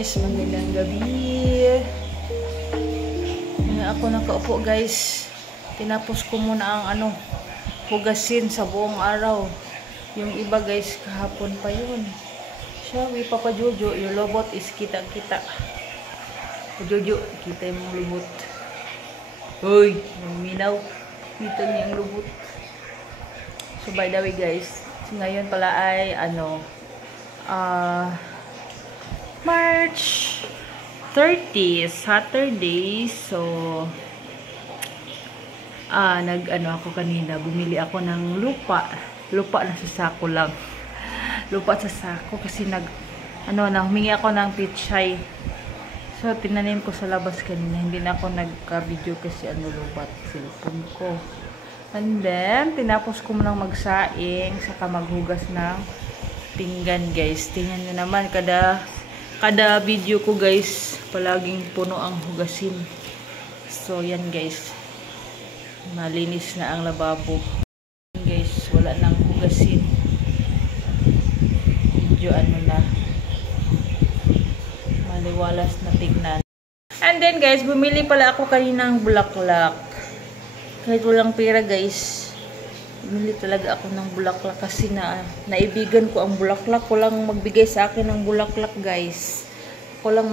guys, magandang gabi. Ngayon ako nakaupo guys. Tinapos ko muna ang hugasin sa buong araw. Yung iba guys, kahapon pa yun. Shawi, Papa Jojo, yung lobot is kita-kita. Jojo, kita yung lubot. Hoy, minaw. Kita niya yung lubot. So by the way guys, ngayon pala ay March 30, Saturday. So ako kanina, bumili ako ng lupa na sa sako lang. Lupa sa sako kasi humingi ako ng pichay. So tinanim ko sa labas kanina, hindi na ako nagka-video kasi lupa cellphone ko. And then tinapos ko munang magsaing saka maghugas ng pinggan guys. Tingnan niyo naman kada video ko guys, palaging puno ang hugasin. So yan guys, malinis na ang lababo guys, wala nang hugasin. Medyo na, maliwalas na tignan. And then guys, bumili pala ako kaninang bulaklak. Kahit walang pera guys, bumili talaga ako ng bulaklak kasi naibigan ko ang bulaklak. Walang magbigay sa akin ng bulaklak guys. Walang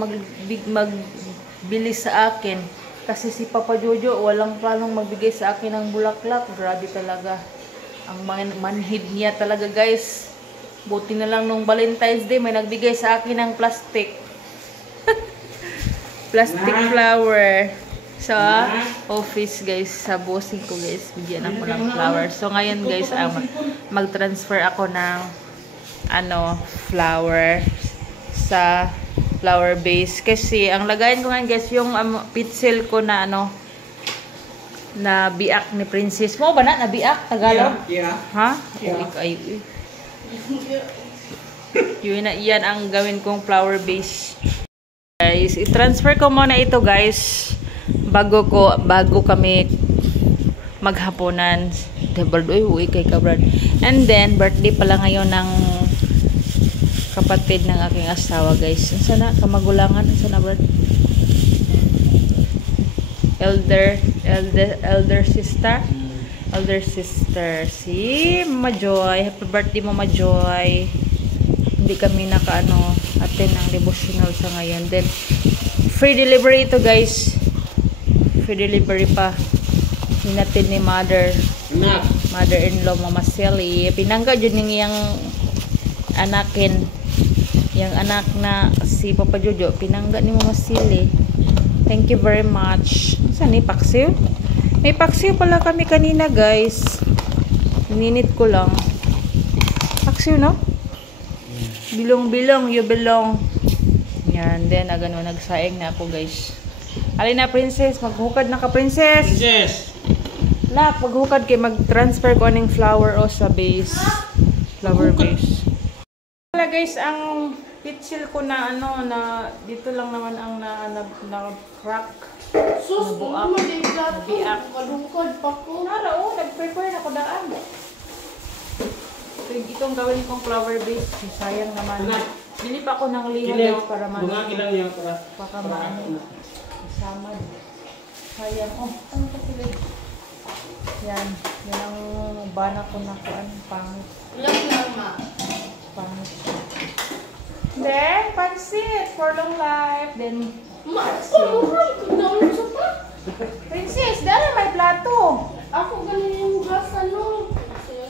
magbili sa akin. Kasi si Papa Jojo walang planong magbigay sa akin ng bulaklak. Grabe talaga. Ang manhid niya talaga guys. Buti na lang nung Valentine's Day may nagbigay sa akin ng plastic. Plastic flower. Sa office guys, sa bossing ko guys, bigyan ako ng flower. So ngayon guys, mag-transfer ako ng flower sa flower base. Kasi ang lagayin ko ngayon guys, yung pitsil ko na na biak ni Princess. Mo ba na biak? Tagalog? Yeah. Ha? Yeah. Yan ang gawin kong flower base. Guys, i-transfer ko muna ito guys. Bago kami maghapunan. And then birthday pala ngayon ng kapatid ng aking asawa guys. Sana kamagulangan, sana Brad? Elder sister si Mama Joy. Happy birthday Mama Joy. Hindi kami attend ng devotional sa ngayon. Then free delivery ito guys. Free delivery pa. Hinatid ni mother-in-law Mama Sally. Pinangga dyan yung anakin. Yung anak na si Papa Jojo. Pinangga ni Mama Sally. Thank you very much. Saan ni paksiw? May paksiw pala kami kanina guys. Ninit ko lang. Paksiw no? Bilong-bilong, you belong. Yan. Then nagsaing na ako guys. Alina Princess, maghukad na ka Princess. Princess. Lak, maghukad kay mag-transfer ko aning flower o sa base. Flower base. Wala guys, ang pitsil ko na dito lang naman ang na-crack. Sus, nabuak. Nabiak. Malungkod pa ko. Nag-prepare na ko daan. So, itong gawin kong flower base, sayang naman. Bili pa ako ng lihaw para samad. Sayang. Ano ka sila? Yan ang bana ko na pangit. Pangit. Then, pansit for long life. Then, Princess, dala may plato. Ako ganun yung hugasan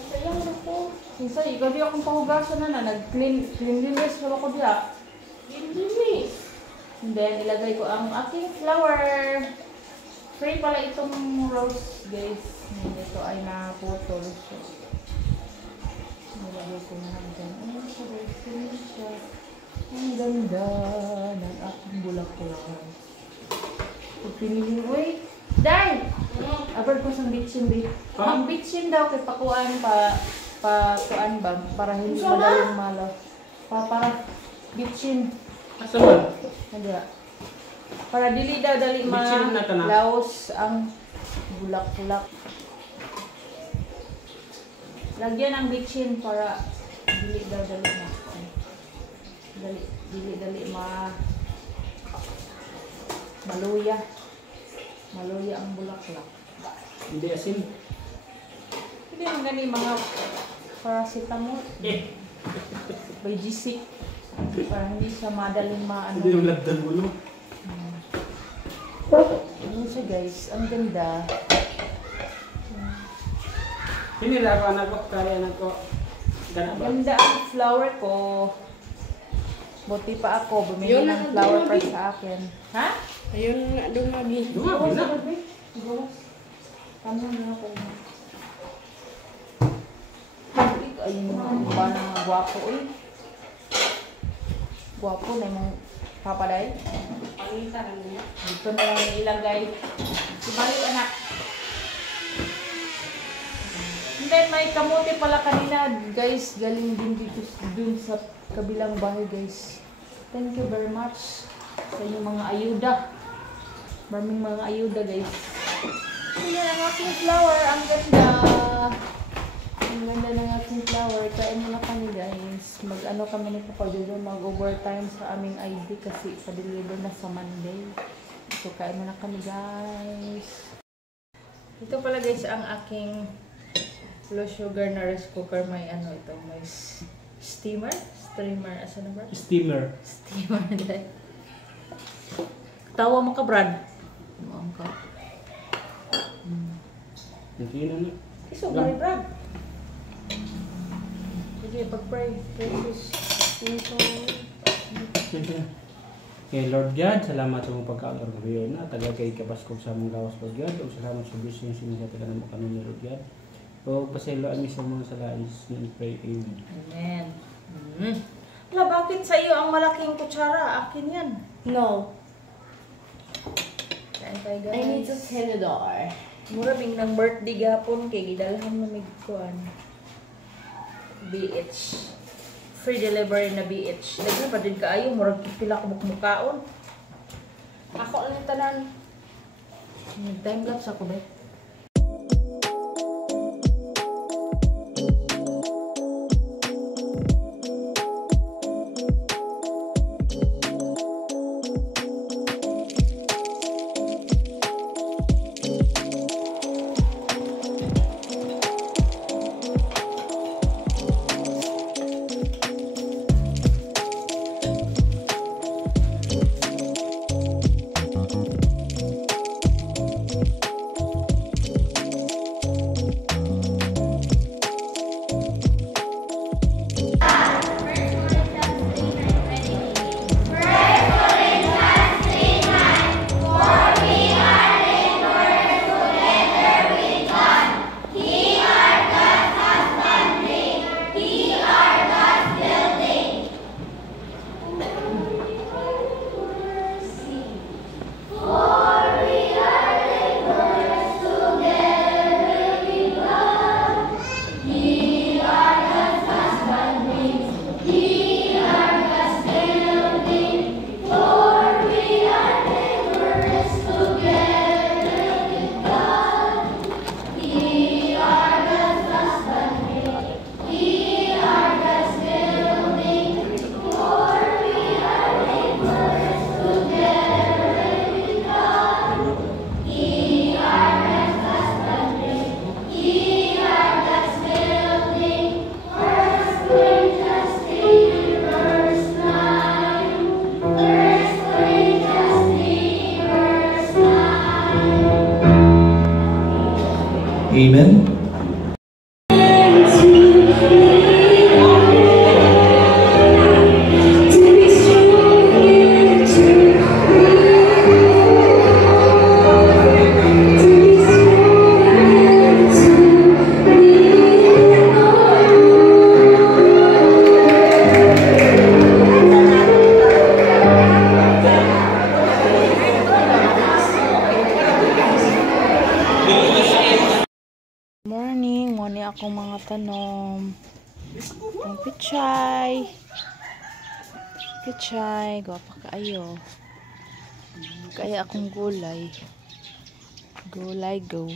sayang ako. Sinsa, ikaw di akong pahugasan nag-cleanliness ko ako diya. Cleanliness. And then, ilagay ko ang aking flower. Free pala itong rose, guys. Ito ay naputol. So, nilagay ko na dyan. Ang ganda ng aking bulaklak. Pag pinili, wait! Day! Abad ko sa bitchin, di. Ang bitchin daw, kay pakuan kuan ba? Para hindi madaling malo. Para bitchin. Asa man? Para dili daw dali laos ang bulak-bulak. Lagyan ng bitchin para dili daw dali dali Maluya. Maluya ang bulaklak. Hindi asin. Hindi mo gani mga paracetamol. By GC. Para hindi siya madaling maano. Hindi yung lagdan mo, no? Ano siya guys, ang ganda. Hinila ko anak ko, kaya anak ko. Ang ganda ang flower ko. Buti pa ako, bumili ng flower para sa akin. Ha? Ayun nga, dumagi. Dumabi na. Tama na ako. Ayun yung ba na gwapo eh. Gwapo na yung papaday. Pangita na niya. Dito na lang ilagay. Ibalik anak. And then may kamote pala kanina guys. Galing din dito dun sa kabilang bahay guys. Thank you very much sa inyong mga ayuda. Maraming mga ayuda guys. Ayan ang aking flower. Ang ganda. Ang ganda ng aking flower. Kain muna kami guys. Mag-ano kami ni Papa Jojo. Mag-overtime sa aming ID kasi pa-deliver na sa Monday. So kain muna kami guys. Ito pala guys ang aking low sugar na rice cooker. May ano ito. May steamer. Asa na ba? Steamer. Steamer dahil. Tawa mo ka Brad. Muang ka. Hindi na na. Iso ba Brad? Sige, pag-pray. Precious. Kay Lord God, salamat sa mong pagkaon ngayon na taga kay kabaskog sa mong gawas Lord God. O salamat sa blessing sa mga taga ng kanon ni Lord God. O pasaylo ami sa mga salais and pray. Amen. Amen. Wala, bakit sa iyo ang malaking kutsara? Akin yan. No. Kain tayo guys. I need to Teledor. Muraming ng birthday gapon kay gidalhan na migkuan. BH. Free delivery na BH. Daghan pa din kaayo murag pila ko mukmukaon. Ako lang tanan. Time lapse ako ba? Amen. Morning, muni akong mga tanom. Ang pichay. Pichay, gwapa kaayo. Kaya akong gulay. Gulay go.